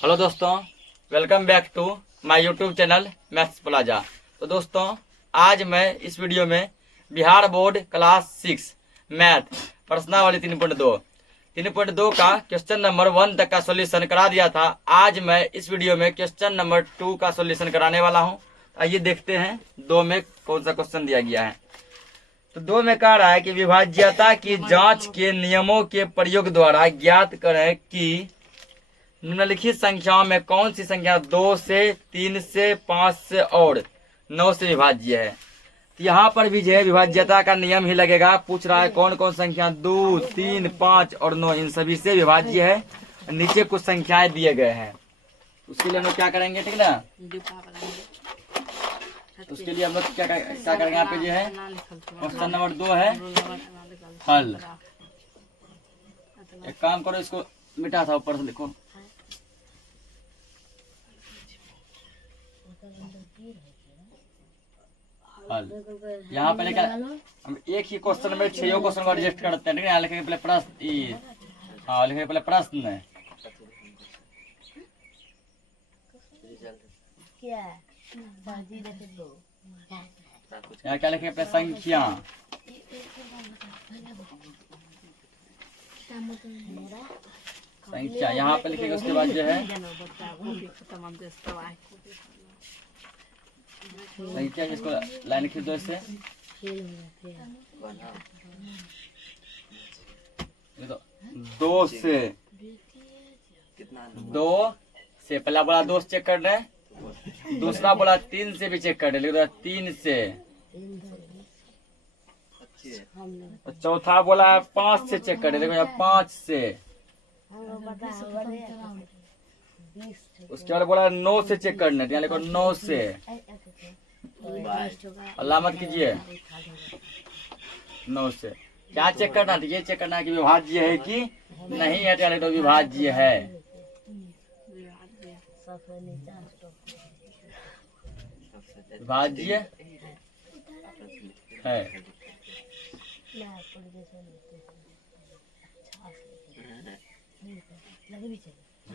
Hello दोस्तों, welcome back to my YouTube channel maths plaza. तो दोस्तों, आज मैं इस वीडियो में बिहार बोर्ड क्लास 6 मैथ प्रश्नावली 3.2 का क्वेश्चन नंबर 1 तक का सॉल्यूशन करा दिया था। आज मैं इस वीडियो में क्वेश्चन नंबर 2 का सॉल्यूशन कराने वाला हूं। आइए देखते हैं 2 में कौन सा क्वेश्चन दिया गया है। तो 2 में कह रहा है कि विभाज्यता की जांच के नियमों के प्रयोग द्वारा ज्ञात करें कि निम्नलिखित संख्याओं में कौन सी संख्या 2 से 3 से 5 से और 9 से विभाज्य है। तो यहाँ पर भी जो है विभाज्यता का नियम ही लगेगा। पूछ रहा है कौन कौन संख्या 2, 3, 5 और 9 इन सभी से विभाज्य है। नीचे कुछ संख्याएं दिए गए हैं, उसके लिए हम लोग क्या करेंगे, ठीक ना। उसके लिए हम लोग क्या करेंगे, यहाँ पे जो है क्वेश्चन नंबर 2 है हल। एक काम करो, इसको मिटा था ऊपर से लिखो। हल यहाँ पे लेकर हम एक ही क्वेश्चन में 6 क्वेश्चन को एडजस्ट करते हैं, ठीक है। यहाँ लिखेंगे पहले प्रश्न, हाँ लिखेंगे पहले प्रश्न है यहाँ क्या लिखेंगे पहले संख्या, संख्या यहाँ पे लिखेंगे। उसके बाद जो है संख्या, जिसको लाइन खींच दो इससे, दो से पहला बोला 2 से चेक कर रहे हैं, दूसरा बोला 3 से भी चेक कर रहे, 3 से, चौथा बोला 5 से चेक कर रहे, देखो 5 से, उसके बाद बोला 9 से चेक करने, यहाँ देखो 9 से, अलामत कीजिए 9 से। क्या चेक करना था, ये चेक करना है कि विभाज्य है कि नहीं है। तो विभाज्य है, विभाज्य है।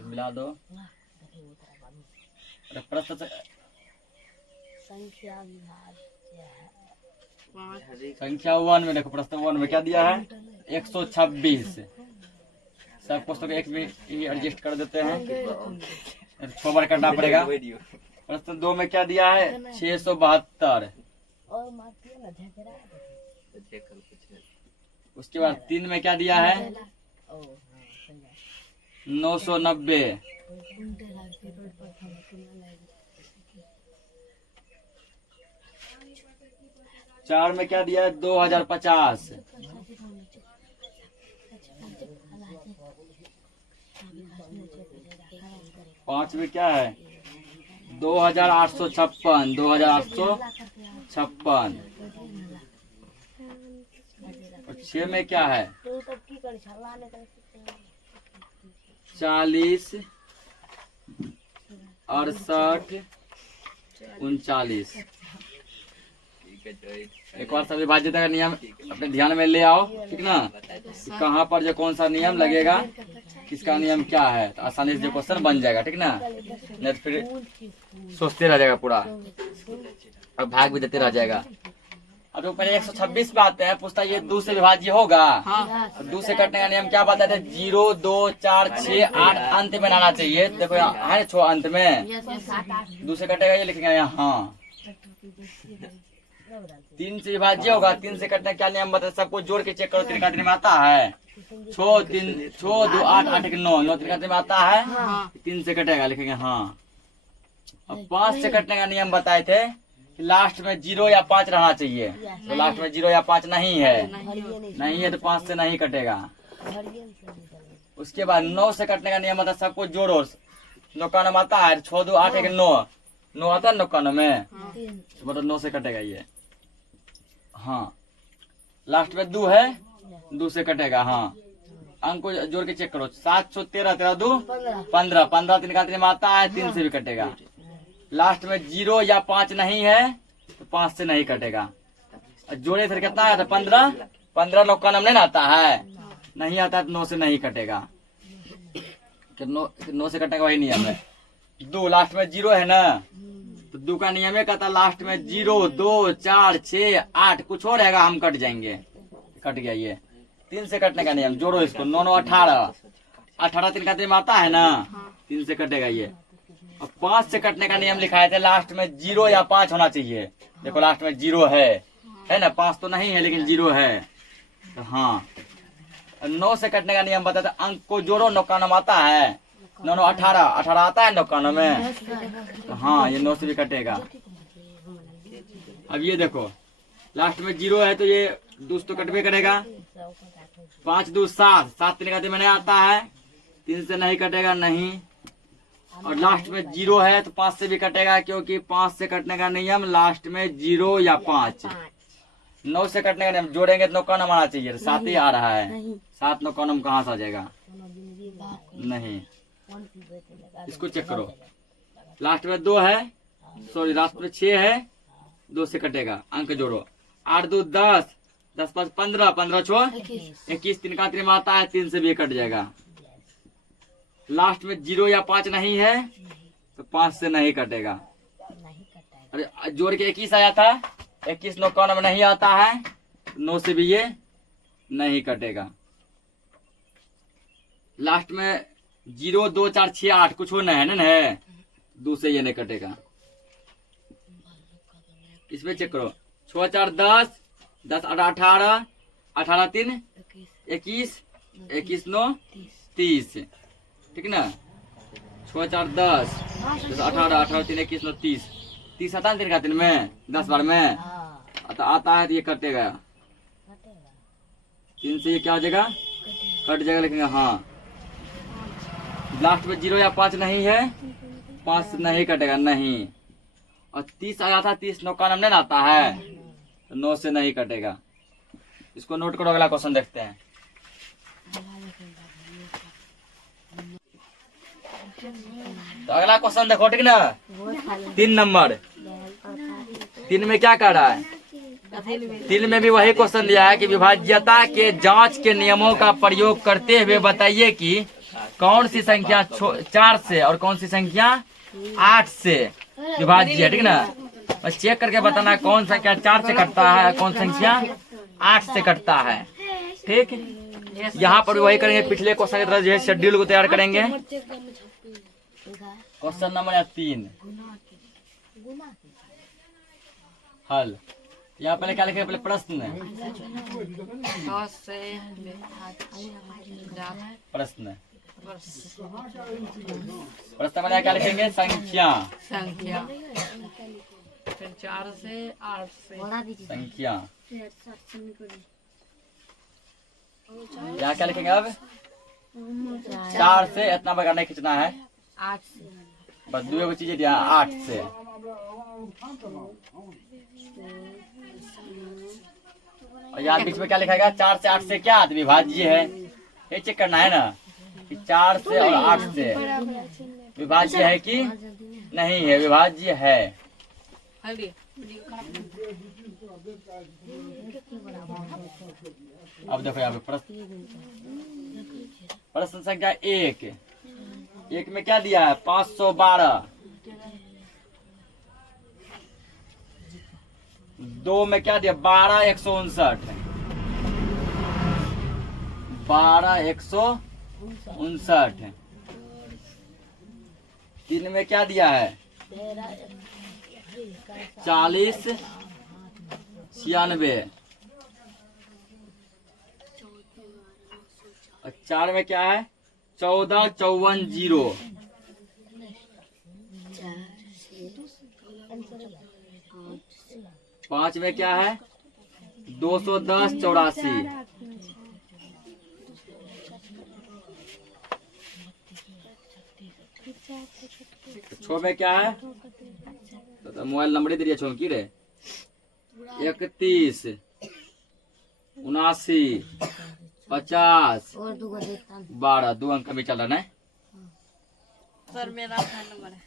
मिला दो प्रश्न संख्या 1 में देखो, प्रश्न 1 में क्या दिया है 126। सब क्वेश्चन को एक में एडजस्ट कर देते हैं, 6 बार करना पड़ेगा। प्रश्न 2 में क्या दिया है 672। उसके बाद 3 में क्या दिया है 990। 4 में क्या दिया है 2050। 5 में क्या है 2856। 2856। और 6 में क्या है 40, 68, 39। एक बार सभी विभाज्यता का नियम अपने ध्यान में ले आओ, ठीक ना। कहाँ पर जो कौन सा नियम लगेगा, किसका नियम क्या है, तो आसानी से जो क्वेश्चन बन जाएगा, ठीक ना। नहीं तो फिर सोचते रह जाएगा पूरा और भाग भी देते रह जाएगा। अब जो पहले 126 पे आते हैं, पूछता है ये 2 से विभाज्य होगा। हाँ। 2 से कटने का नियम क्या बताते हैं 0, 2, 4, 6, 8 अंत में आना चाहिए। देखो यहाँ है 6 अंत में, 2 से कटेगा, ये लिखेंगे यहाँ। 3 से विभाज्य होगा, 3 से कटने क्या नियम बताते, सबको जोड़ के चेक करो, त्रिकात्री में आता है 6, 2, 8, 8, 9, 9 त्रिकात्री में आता है। 3 से कटेगा, लिखेंगे हाँ। अब 5 से कटने का नियम बताए थे, लास्ट में 0 या 5 रहना चाहिए। तो लास्ट में 0 या 5 नहीं है तो 5 से नहीं कटेगा। उसके बाद 9 से कटने का नियम आता है, सबको जोड़ो, 9 का नाम आता है 6, 2, 8, 1, 9, 9 आता है 9 का नाम में, मतलब 9 से कटेगा ये। हाँ, लास्ट में 2 है, 2 से कटेगा। हाँ, अंक को जोड़ के चेक करो, 713, 13, 2, 15, 15 3 का में आता है, 3 से भी कटेगा। लास्ट में 0 या 5 नहीं है तो 5 से नहीं कटेगा। जोड़े फिर कितना आया था 15, 15 9 का नाम नहीं आता है, नहीं आता है तो 9 से नहीं कटेगा। 9 से कटने का वही नियम है। 2 लास्ट में 0 है ना, तो 2 का नियम है कहता लास्ट में 0 2 4 6 8 कुछ और रहेगा, हम कट जाएंगे। कट गया ये। 3 से कटने का नियम, जोड़ो इसको। 9 9 18, 18 3 का दिन आता है ना, 3 से कटेगा ये। और 5 से कटने का नियम लिखा है लास्ट में 0 या 5 होना चाहिए। देखो लास्ट में 0 है ना, 5 तो नहीं है लेकिन 0 है, तो हाँ। 9 से कटने का नियम बताता, अंक को जोड़ो, 9 का नाम आता है। 9 9 18, 18 आता है 9 का नाम में, तो हाँ ये 9 से भी कटेगा। अब ये देखो लास्ट में 0 है तो ये 2 तो कटवे करेगा। 5 2 7, 7 3 का दिन मैंने आता है, 3 से नहीं कटेगा नहीं। और लास्ट में 0 है तो 5 से भी कटेगा, क्योंकि 5 से कटने का नियम लास्ट में 0 या 5। 9 से कटने का नियम जोड़ेंगे तो 9 का नाम आना चाहिए, 7 ही आ रहा है। 7 9 का नाम कहाँ से आ जाएगा, नहीं। इसको चेक करो, लास्ट में 2 है, सॉरी लास्ट में 6 है, 2 से कटेगा। अंक जोड़ो, 8 2 10, 10 5 15, 15 6 21, 3 का 3 आता है, 3 से भी कट जाएगा। लास्ट में 0 या 5 नहीं है तो 5 से नहीं कटेगा। अरे जोड़ के 21 आया था, 21 9 का नाम नहीं आता है, 9 से भी ये नहीं कटेगा। लास्ट में 0 2 4 6 8 कुछ हो नहीं है ना, 2 से ये नहीं कटेगा। इसमें चेक करो, 6 4 10, 10 8 18, 18 3 21, 21 9 30, ठीक ना। 6 4 10, 10 18, 18 3 21 9 30, 30 आता है 3 का 3 में, 10 बार में आता है तो ये कटेगा। 3 से ये क्या हो जाएगा, कट जाएगा। लेकिन हाँ लास्ट में 0 या 5 नहीं है, 5 से नहीं कटेगा नहीं। और 30 आया था, 30 9 का नाम नहीं आता है, तो 9 से नहीं कटेगा। इसको नोट करो, अगला क्वेश्चन देखते हैं। तो अगला क्वेश्चन देखो, ठीक ना। 3 नंबर, 3 में क्या कर रहा है, 3 में भी वही क्वेश्चन दिया है कि विभाज्यता के जांच के नियमों का प्रयोग करते हुए बताइए कि कौन सी संख्या 4 से और कौन सी संख्या 8 से विभाज्य है, ठीक ना। बस चेक करके बताना कौन संख्या 4 से कटता है, कौन संख्या 8 से कटता है, ठीक। यहाँ पर भी वही करेंगे, पिछले क्वेश्चन की तरह जो है शेड्यूल को तैयार करेंगे। क्वेश्चन नंबर 3 हल। यहाँ पहले क्या लिखेंगे, पहले प्रश्न, प्रश्न प्रश्न में क्या लिखेंगे, संख्या, संख्या 4 से 8 से संख्या। यहाँ क्या लिखेंगे, अब 4 से इतना बड़ा नहीं खींचना है, 8 से बस 2 चीजें दिया, 8 से। और यहाँ बीच में क्या लिखेगा, 4 से 8 से क्या विभाज्य है, ये चेक करना है ना कि 4 से और 8 से विभाज्य है कि नहीं है, विभाज्य है। अब देखो यहाँ पे प्रश्न संख्या 1 में क्या दिया है, 512। 2 में क्या दिया, 12 159, 12 159। 3 में क्या दिया है, 40 96। और 4 में क्या है, 14 54 0। 5 में क्या है, 210 84। 6 में क्या है, तो मोबाइल नंबर ही दे दिया, 6 की रे, 31 79 50 12। 2 अंक भी चल रहा है सर, मेरा नंबर है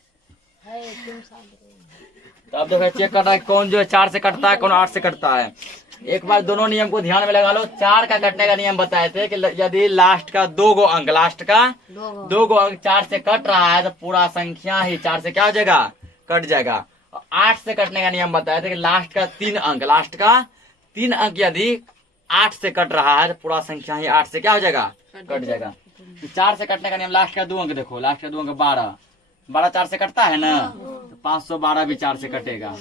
तो अब देखो चेक कर रहा है कौन जो है 4 से कटता है, कौन 8 से कटता है। एक बार दोनों नियम को ध्यान में लगा लो। 4 का कटने का नियम बताए थे कि यदि लास्ट का 2 गो अंक, लास्ट का 2 गो अंक 4 से कट रहा है तो पूरा संख्या ही 4 से क्या हो जाएगा, कट जाएगा। 8 से कटने का नियम बताया था कि लास्ट का 3 अंक, लास्ट का 3 अंक यदि 8 से कट रहा है तो पूरा संख्या ही 8 से क्या हो जाएगा, कट जाएगा। 4 से कटने का नियम, लास्ट का 2 अंक देखो, लास्ट का 2 अंक 12, 12 4 से कटता है ना, तो 512 भी 4 से कटेगा।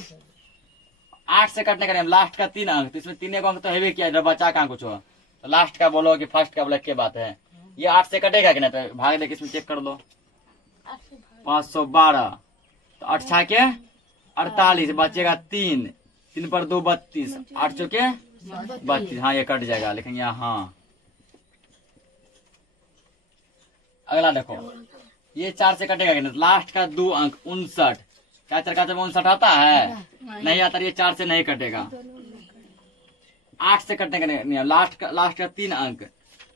8 से कटने का नियम, लास्ट का 3 अंक, तो इसमें 3 अंक तो है किया, बचा कहाँ कुछ हो, तो लास्ट का बोलो कि फर्स्ट का बोलो, क्या बात है, ये 8 से कटेगा कि नहीं, तो भाग दे, इसमें चेक कर लो। 512 तो 8 छा के 48, बचेगा 3, 3 पर 2 32, 8 चौके 32, हाँ ये कट जाएगा, लिखेंगे हाँ। अगला देखो, ये 4 से कटेगा कि नहीं, लास्ट का 2 अंक 59, क्या 4 का 59 आता है, नहीं आता, ये 4 से नहीं कटेगा। 8 से कटने का नहीं, लास्ट का 3 अंक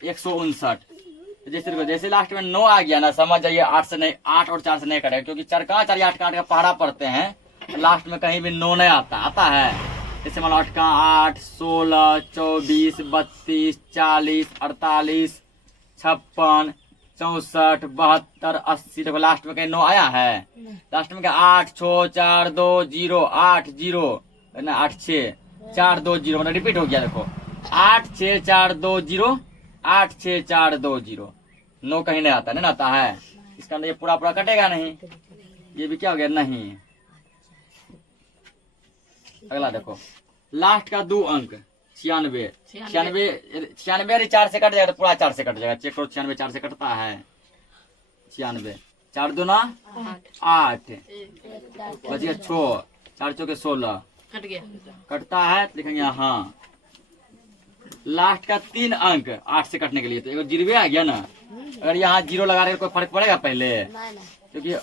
159, जैसे लास्ट में 9 आ गया ना, समझ जाइए 8 से नहीं, 8 और 4 से नहीं कटेगा, क्योंकि 4 का 4 8 का 8 का पहाड़ा पढ़ते हैं, लास्ट में कहीं भी 9 नहीं आता है। जैसे मान लो 8 का 8, 16, 24, 32, 40, 48, 56, 64, 72, 80, देखो लास्ट में कहीं 9 आया है, लास्ट में क्या 8 6 4 2 0 8 0 ना, 8 6 4 2 0, मतलब रिपीट हो गया। देखो 8 6 4 2 0 8 6 4 2 0, 9 कहीं नहीं आता, नहीं आता है, इसका अंदर ये पूरा पूरा कटेगा नहीं, ये भी क्या हो गया, नहीं। अगला देखो, लास्ट का 2 अंक 96, 96 यदि 4 से कट जाएगा तो पूरा 4 से कट जाएगा, चेक करो 96 4 से कटता है, 96 4 दूना 8, बच गया 6, 4 चौके 16, कट गया, कटता है, तो लिखेंगे हाँ। लास्ट का 3 अंक 8 से कटने के लिए, तो एक जीरो आ गया ना, अगर यहाँ 0 लगा रहे कोई फर्क पड़ेगा पहले, क्योंकि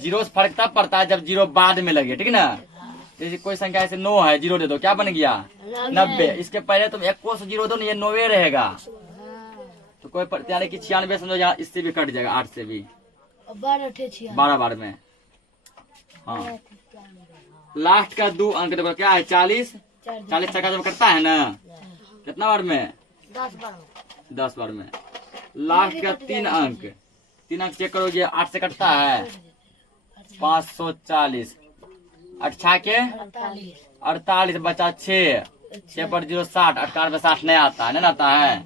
0 से फर्क तब पड़ता है जब 0 बाद में लगे, ठीक है ना। जैसे कोई संख्या ऐसे 9 है, 0 दे दो, क्या बन गया 90, इसके पहले तुम 1 को 0 दो ना, ये 9 रहेगा, तो कोई यानी कि 96 समझो, यहाँ इससे भी कट जाएगा, 8 से भी 12 बार में, हाँ। लास्ट का 2 अंक देखो क्या है, 40, 40 का जब करता है ना, कितना बार में, 10 बार में। लास्ट का 3 अंक चेक करोगे, 8 से कटता है, 540, 8 छा के 48, बचा 6, 6 पर 0 60, 8 में 60 नहीं आता है, नहीं आता है,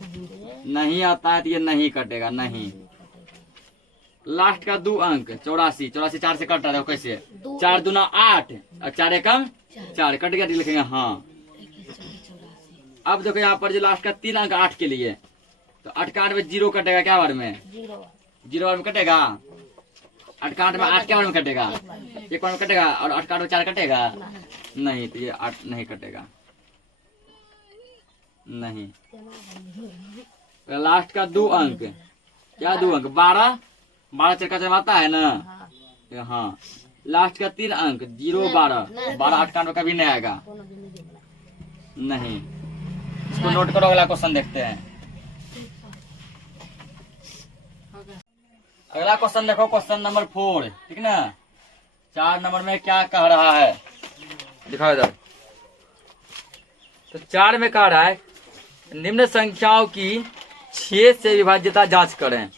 नहीं आता है, तो ये नहीं कटेगा, नहीं। लास्ट का 2 अंक 84, 4 से कट रहा है, देखो कैसे, 4 दूना 8 और 4 एकम 4, कट गया, लिखेंगे हाँ। अब देखो यहाँ पर जो लास्ट का 3 अंक 8 के लिए, तो 8 का 8 में 0 कटेगा, क्या बार में 0 बार में कटेगा, 8 का 8 में 8 क्या बार में कटेगा, 1 बार में कटेगा, और 8 का 8 में 4 कटेगा नहीं, तो ये 8 नहीं कटेगा, नहीं। लास्ट का 2 अंक, क्या 2 अंक 12 चक्का जब आता है ना, हाँ। लास्ट का 3 अंक 0 12, 8 का 8 कभी नहीं आएगा, नहीं। इसको नोट करो, अगला क्वेश्चन देखते हैं। अगला क्वेश्चन देखो, क्वेश्चन नंबर 4, ठीक ना। 4 नंबर में क्या कह रहा है, दिखाओ इधर। तो 4 में कह रहा है, निम्न संख्याओं की 6 से विभाज्यता जांच करें।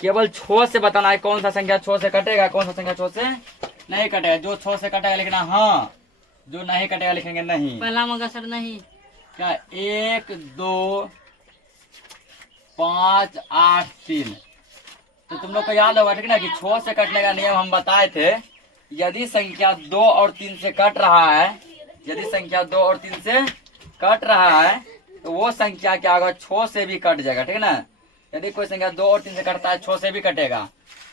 केवल 6 से बताना है, कौन सा संख्या 6 से कटेगा, कौन सा संख्या 6 से नहीं कटेगा। जो 6 से कटेगा लिखना हाँ, जो नहीं कटेगा लिखेंगे नहीं। पहला मगा सर नहीं, क्या 1 2 5 8 3, तो तुम लोग को याद होगा, ठीक ना, कि 6 से कटने का नियम हम बताए थे। यदि संख्या 2 और 3 से कट रहा है, यदि संख्या 2 और 3 से कट रहा है, तो वो संख्या क्या होगा, 6 से भी कट जाएगा, ठीक है ना। यदि कोई संख्या 2 और 3 से कटता है, 6 से भी कटेगा।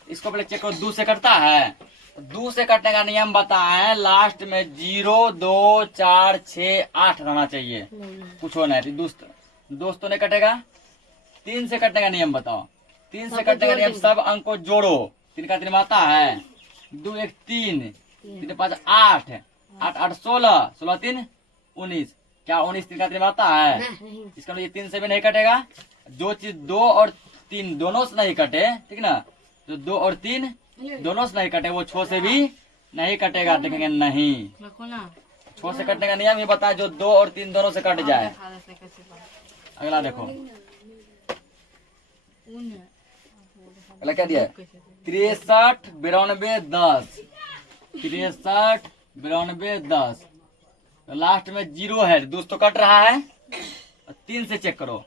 इसको पहले चेक करो, 2 से कटता है, 2 से कटने का नियम बताए, लास्ट में 0 2 4 6 8 रहना चाहिए, कुछ होना है, दोस्तों नहीं कटेगा। 3 से कटने का नियम बताओ, 3 से कटने का नियम, सब अंक को जोड़ो, 3 का 3 आता है, 2 1 3, 3 5 8, 8 8 16, 16 3 19, क्या 19 3 का 3 आता है, इसका मतलब ये 3 से भी नहीं कटेगा। जो चीज 2 और 3 दोनों से नहीं कटे, ठीक ना, तो 2 और 3 दोनों से नहीं कटे, वो 6 से भी नहीं कटेगा, देखेंगे नहीं, रखो ना। 6 से कटने का नियम ये बताया, जो 2 और 3 दोनों से कट जाए। आधा से कैसे पास? अगला देखो, ऊन अगला क्या दिया है? कैसे? 63 92 10, 63 92 10, तो लास्ट में 0 है, दोस्तों कट रहा है। 3 से चेक करो,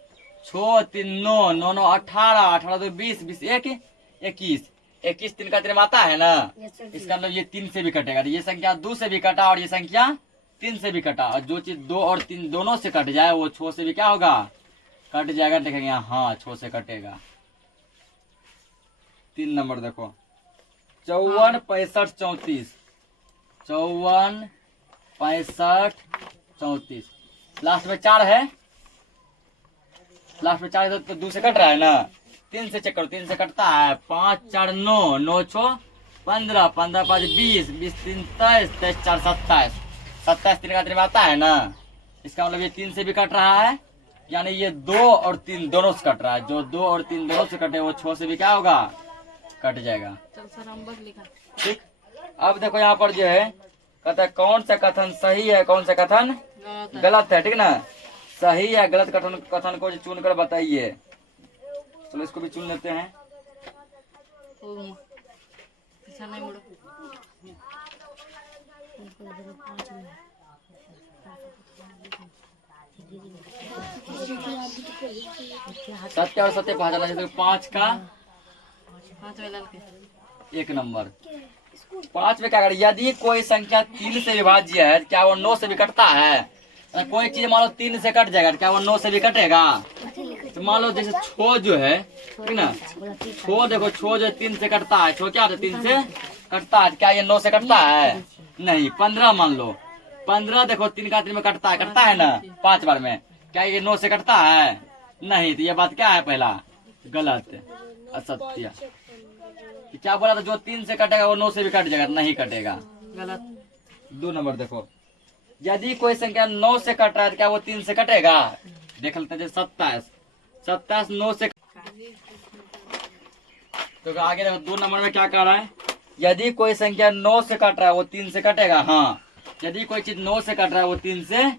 6 3 9 9 9 18 18 2 20 20 1 21 21 3 का 3 आता है ना, इसका मतलब ये 3 से भी कटेगा। ये संख्या 2 से भी कटा और ये संख्या 3 से भी कटा, और जो चीज 2 और 3 दोनों से कट जाए वो 6 से भी क्या होगा, कट जाएगा। देखेंगे हाँ 6 से कटेगा। 3 नंबर देखो, 54 65 34, 54 65 34, लास्ट में 4 है, लास्ट में 4 है तो 2 से कट रहा है ना। 3 से चेक करो, 3 से कटता है, 5 4 9 9 6 15 15 5 20 20 3 23 23 4 27 27 3 का 3 में आता है ना, इसका मतलब ये 3 से भी कट रहा है, यानी ये 2 और 3 दोनों से कट रहा है। जो 2 और 3 दोनों से कटे वो 6 से भी क्या होगा, कट जाएगा। चल सर हम बस लिखा। ठीक, अब देखो यहाँ पर जो है कहता है कौन सा कथन सही है, कौन सा कथन गलत है। गलत है, ठीक ना। सही या गलत कथन कथन को चुन कर बताइए। चलो इसको भी चुन लेते हैं। ओ, पीछा नहीं मुड़ो। सत्य और सत्य पहचाना जाए तो 5 का 5 वाला के 1 नंबर। 5 में क्या करें, यदि कोई संख्या 3 से विभाज्य है क्या वो 9 से भी कटता है। कोई चीज मान लो 3 से कट जाएगा क्या वो 9 से भी कटेगा। तो मान लो जैसे छो जो है, ठीक ना, छो देखो, छो जो 3 से कटता है, छो क्या होता है 3 से कटता है, क्या ये 9 से कटता है, नहीं। 15 मान लो, 15 देखो 3 का 3 में कटता है ना 5 बार में, क्या ये 9 से कटता है, नहीं। तो ये बात क्या है, पहला गलत, असत्य। क्या बोला था, जो 3 से कटेगा वो 9 से भी कट जाएगा, नहीं कटेगा, गलत। 2 नंबर देखो, यदि कोई संख्या 9 से कट रहा है तो क्या वो 3 से कटेगा। देख लेते हैं 27 27 9 से, तो आगे देखो 2 नंबर में क्या कह रहा है, यदि कोई संख्या 9 से कट रहा है वो 3 से कटेगा। हाँ, यदि कोई चीज 9 से कट रहा है वो 3 से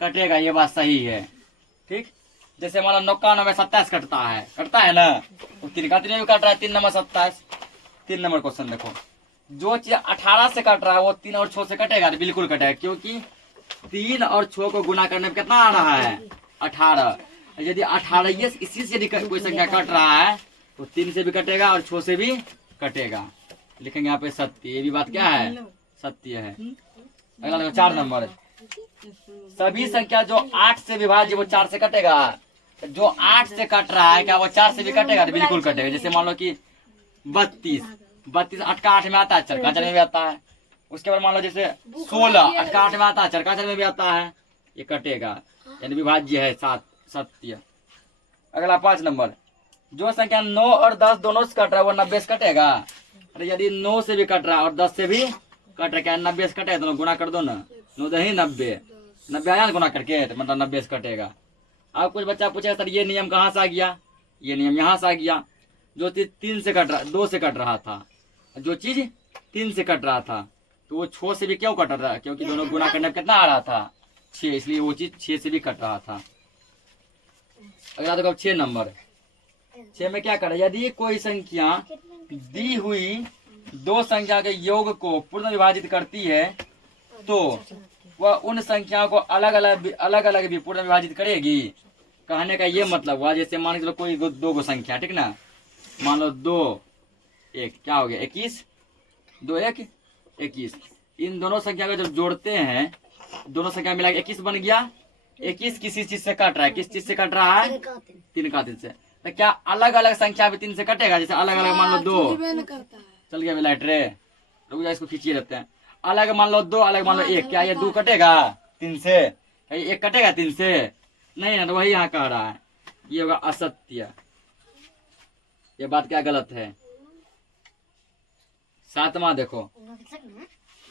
कटेगा, ये बात सही है। ठीक, जैसे मान लो 99 में 27 कटता है ना, वो 3 का 3 भी कट रहा है, 3 नंबर 27। 3 नंबर क्वेश्चन देखो, जो चीज 18 से कट रहा है वो 3 और 6 से कटेगा, बिल्कुल कटेगा, क्योंकि 3 और 6 को गुना करने में कितना आ रहा है, 18। यदि 18 इसी से यदि कोई संख्या कट रहा है तो 3 से भी कटेगा और 6 से भी कटेगा। लिखेंगे यहाँ पे सत्य, ये भी बात क्या है, सत्य है। अगला देखो 4 नंबर, सभी संख्या जो 8 से विभाज्य वो 4 से कटेगा। जो 8 से कट रहा है क्या वो 4 से भी कटेगा, बिल्कुल कटेगा। जैसे मान लो कि 32 8 का 8 में आता है, चरकाचर में भी आता है। उसके बाद मान लो जैसे 16 8 का 8 में आता है, चरकाचर में भी आता है, ये कटेगा, यानी विभाज्य है, सत्य। अगला 5 नंबर, जो संख्या 9 और 10 दोनों से कट रहा है वो 90 से कटेगा। अरे यदि 9 से भी कट रहा है और 10 से भी कट रहा है, क्या 90 से कटेगा, दोनों गुना कर दो ना, 9 दही 90 आया ना गुना करके, तो मतलब 90 से कटेगा। अब कुछ बच्चा पूछेगा सर ये नियम कहाँ से आ गया, ये नियम यहाँ से आ गया। जो चीज 3 से कट रहा, 2 से कट रहा था, जो चीज 3 से कट रहा था तो वो 6 से भी क्यों कट रहा है, क्योंकि दोनों गुना करने में कितना आ रहा था, 6, इसलिए वो चीज 6 से भी कट रहा था। अगला देखो 6 नंबर, 6 में क्या कर, यदि कोई संख्या दी हुई 2 संख्या के योग को पूर्ण विभाजित करती है तो वह उन संख्याओं को अलग अलग भी पूर्ण विभाजित करेगी। कहने का ये मतलब हुआ, जैसे मान के चलो कोई 2 संख्या, ठीक ना, मान लो 2 1 क्या हो गया 21, 2 1 21। इन दोनों संख्या को जब जोड़ते हैं, दोनों संख्या मिला 21 बन गया। 21 किसी चीज से कट रहा है, किस चीज से कट रहा है, 3 का 3 से। तो क्या अलग अलग संख्या भी 3 से कटेगा, जैसे अलग अलग मान लो 2, चल गया लाइट रे, रुक जा इसको खींचिए रहते हैं। अलग मान लो 2, अलग मान लो 1, क्या ये 2 कटेगा 3 से, क्या ये 1 कटेगा 3 से, नहीं ना, तो वही यहाँ कह रहा है, ये होगा असत्य, ये बात क्या गलत है। 7वां देखो,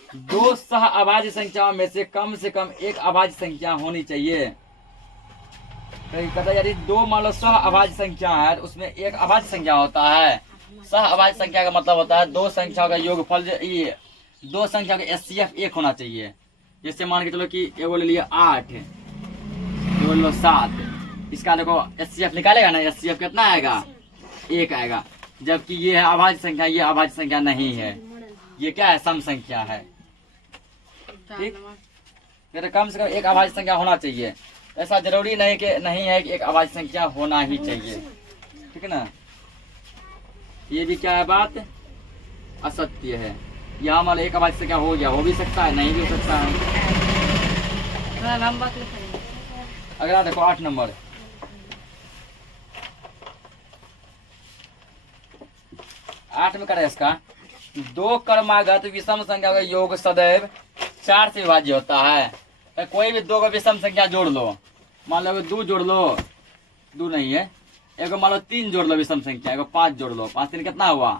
2 सह अभाज्य संख्याओं में से कम एक अभाज्य संख्या होनी चाहिए। कहता है यदि 2 मान लो सह अभाज्य संख्या है तो उसमें एक अभाज्य संख्या होता है। सह अभाज्य संख्या का मतलब होता है 2 संख्याओं का योगफल, ये दो संख्या का HCF 1 होना चाहिए। जैसे मान के चलो कि एगो ले लिया 8, एगो ले लो 7, इसका देखो HCF निकालेगा ना, HCF कितना आएगा? 1 आएगा। जबकि ये है अभाज्य संख्या, ये अभाज्य संख्या नहीं है, ये क्या है? सम संख्या है। 4 ठीक। नंबर फिर कम से कम एक अभाज्य संख्या होना चाहिए। ऐसा जरूरी नहीं है कि एक अभाज्य संख्या होना ही चाहिए, ठीक है ना। ये भी क्या है बात? असत्य है। यहाँ मान लो एक अभाज्य संख्या हो गया, हो भी सकता है, नहीं भी हो सकता है। थोड़ा लंबा लिखा। अगला देखो 8 नंबर। 8 में करें इसका, दो क्रमागत विषम संख्या का योग सदैव 4 से विभाज्य होता है। तो कोई भी दो का विषम संख्या जोड़ लो, मान लो 2 जोड़ लो, 2 नहीं है, एगो मान लो 3 जोड़ लो विषम संख्या, एगो 5 जोड़ लो, 5 3 कितना हुआ?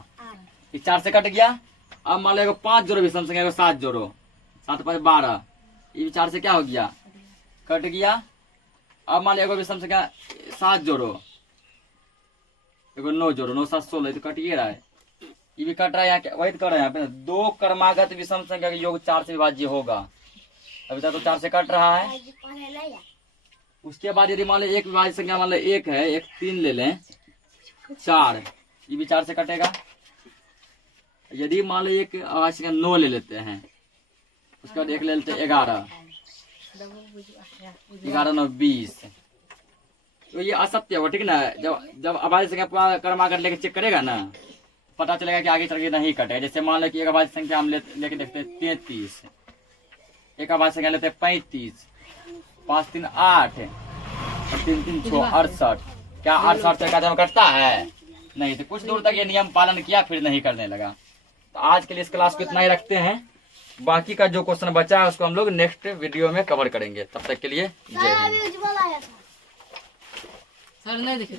ये 4 से कट गया। अब मान लो एगो 5 जोड़ो विषम संख्या, एगो 7 जोड़ो, 7 5 12, ये भी 4 से क्या हो गया? कट गया। अब मान लो एगो विषम संख्या 7 जोड़ो, एगो 9 जोड़ो, 9 7 16, तो कट ही रहा है, ये भी कट रहा है। यहाँ क्या वही तो कर रहे हैं यहाँ पे, दो क्रमागत विषम संख्या का योग 4 से विभाज्य होगा। अभी तक तो 4 से कट रहा है। उसके बाद यदि मान लो एक विभाज्य संख्या मान लो 1 है, एक 3 ले लें, 4, ये भी 4 से कटेगा। यदि मान लो एक अभाज्य संख्या 9 ले लेते हैं, उसके बाद एक ले लेते हैं 11, 11 9 20, तो ये असत्य हो, ठीक ना। जब अभाज्य संख्या पूरा क्रमागत लेके चेक करेगा ना, पता चलेगा कि आगे चल के नहीं कटे। जैसे मान लो कि एक अभाज्य संख्या हम लेके देखते हैं 33, एक अभाज्य संख्या लेते हैं 35, 5 3 8 और 3 3 6 68। क्या 68 से कदम कटता है? नहीं। तो कुछ दूर तक ये नियम पालन किया, फिर नहीं करने लगा। तो आज के लिए इस क्लास को इतना ही रखते हैं। बाकी का जो क्वेश्चन बचा है उसको हम लोग नेक्स्ट वीडियो में कवर करेंगे। तब तक के लिए जय हिंद। सर नहीं दिखे।